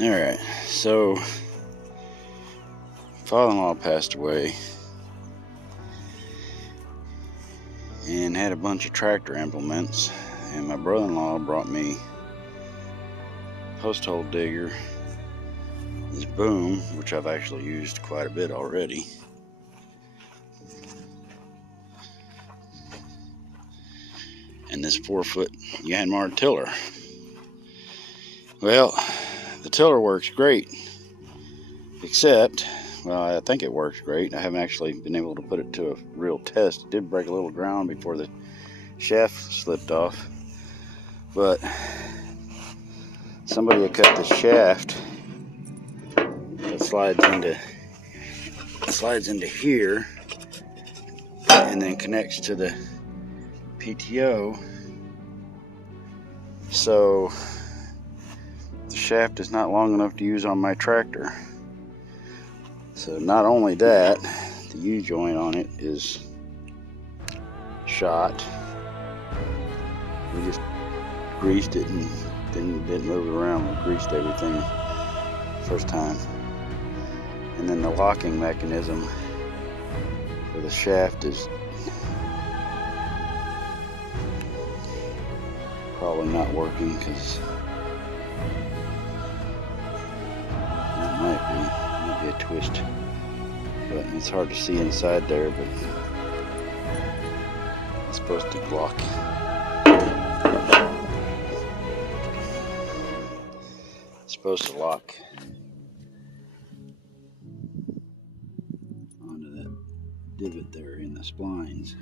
Alright, so father-in-law passed away and had a bunch of tractor implements, and my brother-in-law brought me post hole digger, this boom, which I've actually used quite a bit already, and this 4-foot Yanmar tiller. Well, the tiller works great, except, well, I think it works great. I haven't actually been able to put it to a real test. It did break a little ground before the shaft slipped off, but somebody had cut the shaft that slides into here and then connects to the PTO, so the shaft is not long enough to use on my tractor. So not only that, the U-joint on it is shot. We just greased it and didn't move it around. We greased everything first time. And then the locking mechanism for the shaft is probably not working, because it might be a twist, but it's hard to see inside there, but it's supposed to lock. It's supposed to lock onto that divot there in the splines.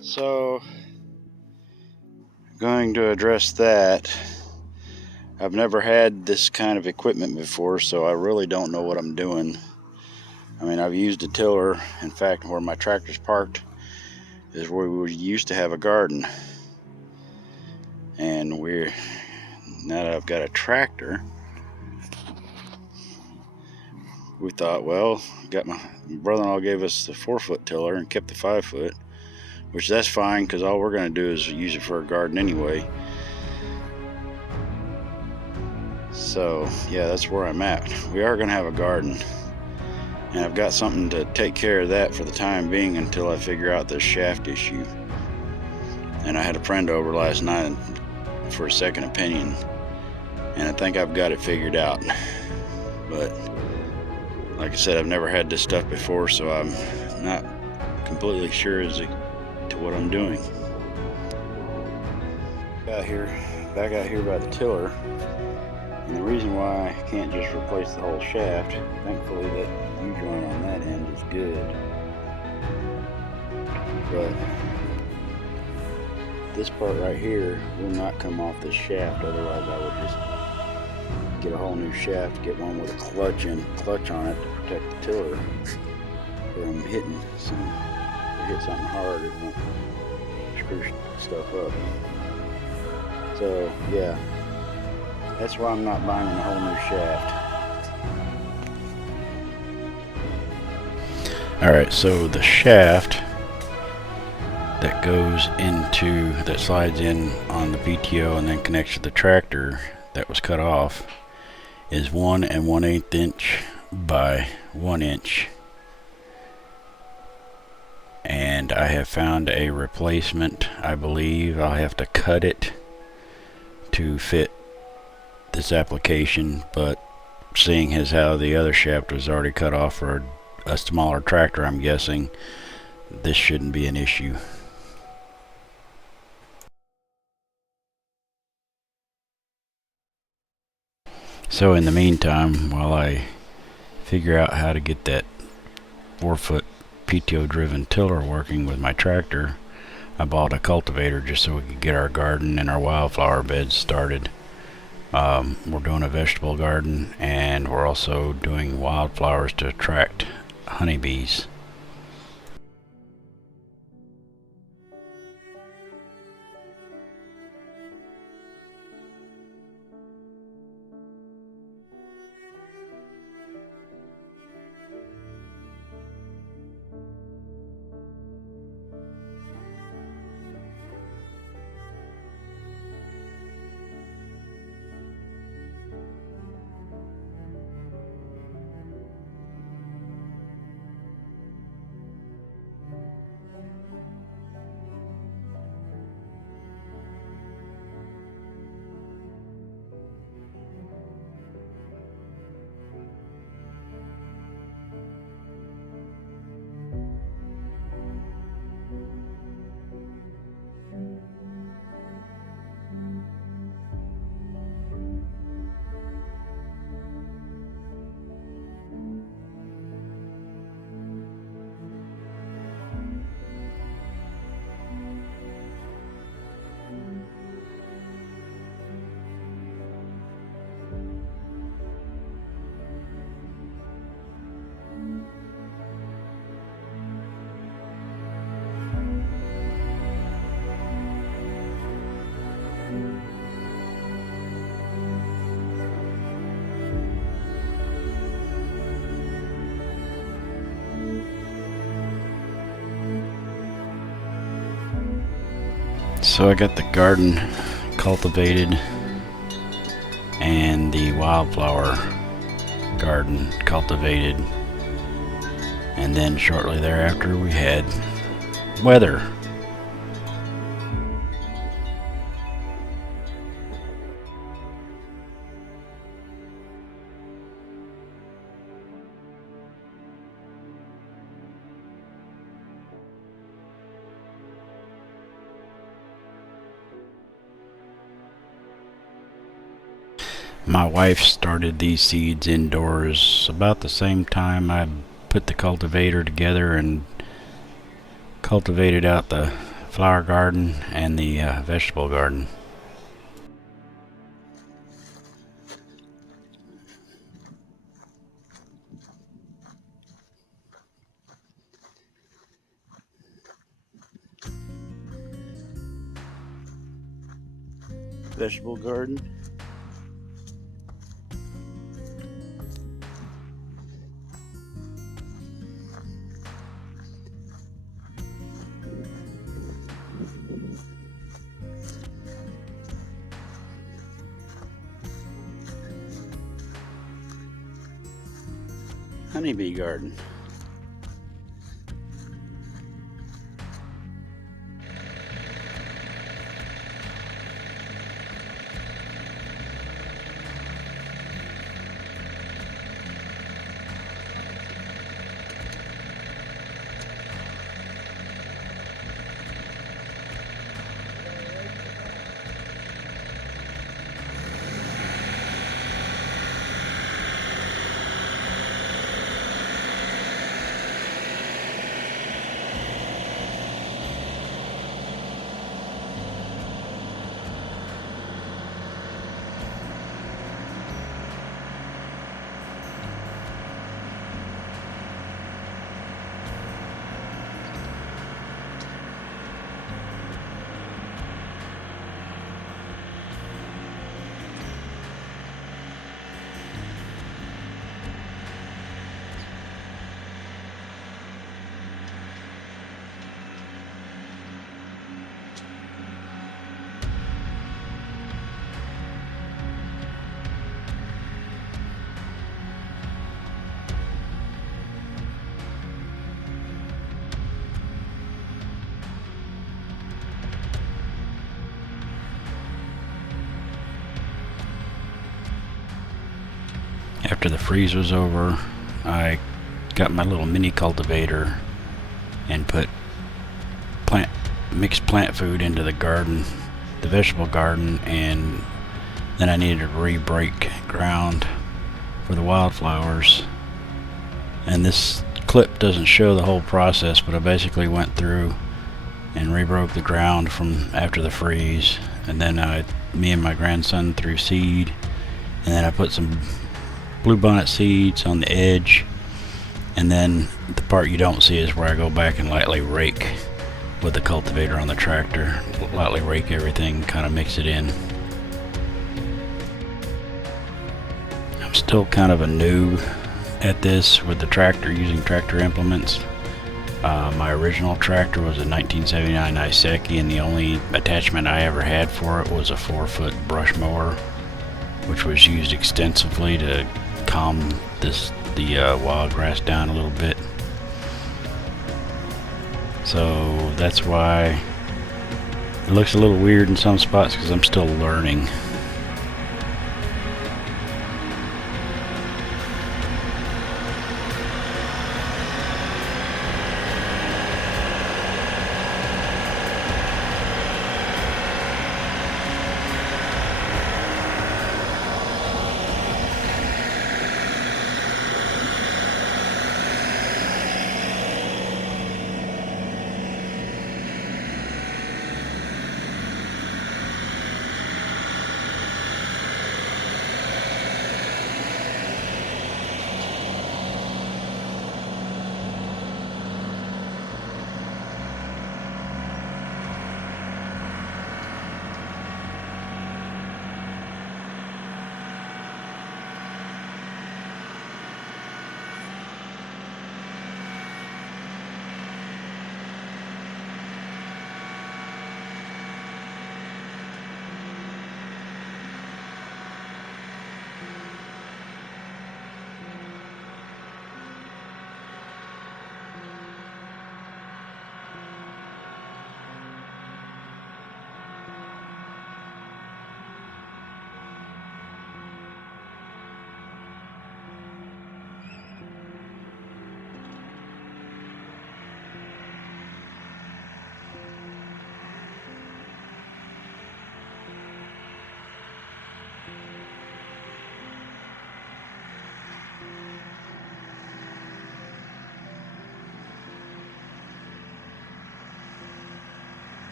So I'm going to address that. I've never had this kind of equipment before, so I really don't know what I'm doing. I mean, I've used a tiller. In fact, where my tractor's parked is where we used to have a garden. And now that I've got a tractor, we thought, well, my brother-in-law gave us the 4-foot tiller and kept the 5-foot, which that's fine, because all we're going to do is use it for a garden anyway. So yeah, that's where I'm at. We are going to have a garden, and I've got something to take care of that for the time being until I figure out this shaft issue. And I had a friend over last night for a second opinion, and I think I've got it figured out. But like I said, I've never had this stuff before, so I'm not completely sure as to what I'm doing. Back out here by the tiller, and the reason why I can't just replace the whole shaft, thankfully that U-joint on that end is good, but this part right here will not come off this shaft. Otherwise I would just get a whole new shaft, get one with a clutch on it to protect the tiller from hitting some. If you hit something hard, it won't screw stuff up. So yeah, that's why I'm not buying a whole new shaft. Alright, so the shaft that slides in on the PTO and then connects to the tractor that was cut off is 1 1/8 inch by 1 inch. And I have found a replacement. I believe I'll have to cut it to fit this application, but seeing as how the other shaft was already cut off for a smaller tractor, I'm guessing this shouldn't be an issue. So in the meantime, while I figure out how to get that 4-foot PTO driven tiller working with my tractor, I bought a cultivator just so we could get our garden and our wildflower beds started. We're doing a vegetable garden, and we're also doing wildflowers to attract honeybees. So I got the garden cultivated and the wildflower garden cultivated, and then shortly thereafter we had weather. My wife started these seeds indoors about the same time I put the cultivator together and cultivated out the flower garden and the vegetable garden. Vegetable garden. Honeybee garden. After the freeze was over, I got my little mini cultivator and put mixed plant food into the garden, the vegetable garden, and then I needed to re-break ground for the wildflowers. And this clip doesn't show the whole process, but I basically went through and re-broke the ground from after the freeze, and then me and my grandson threw seed, and then I put some bluebonnet seeds on the edge, and then the part you don't see is where I go back and lightly rake with the cultivator on the tractor, lightly rake everything, kind of mix it in. I'm still kind of a noob at this with the tractor, using tractor implements. My original tractor was a 1979 Iseki, and the only attachment I ever had for it was a 4-foot brush mower, which was used extensively to calm the wild grass down a little bit. So that's why it looks a little weird in some spots, because I'm still learning.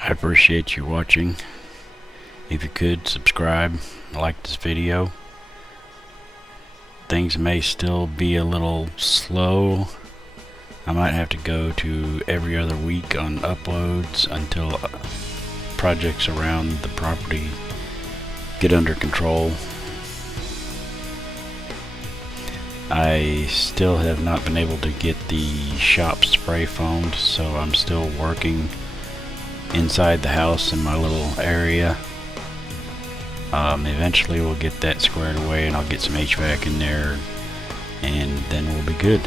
I appreciate you watching. If you could subscribe, like this video. Things may still be a little slow. I might have to go to every other week on uploads until projects around the property get under control. I still have not been able to get the shop spray foamed, so I'm still working inside the house in my little area. Eventually we'll get that squared away and I'll get some HVAC in there and then we'll be good.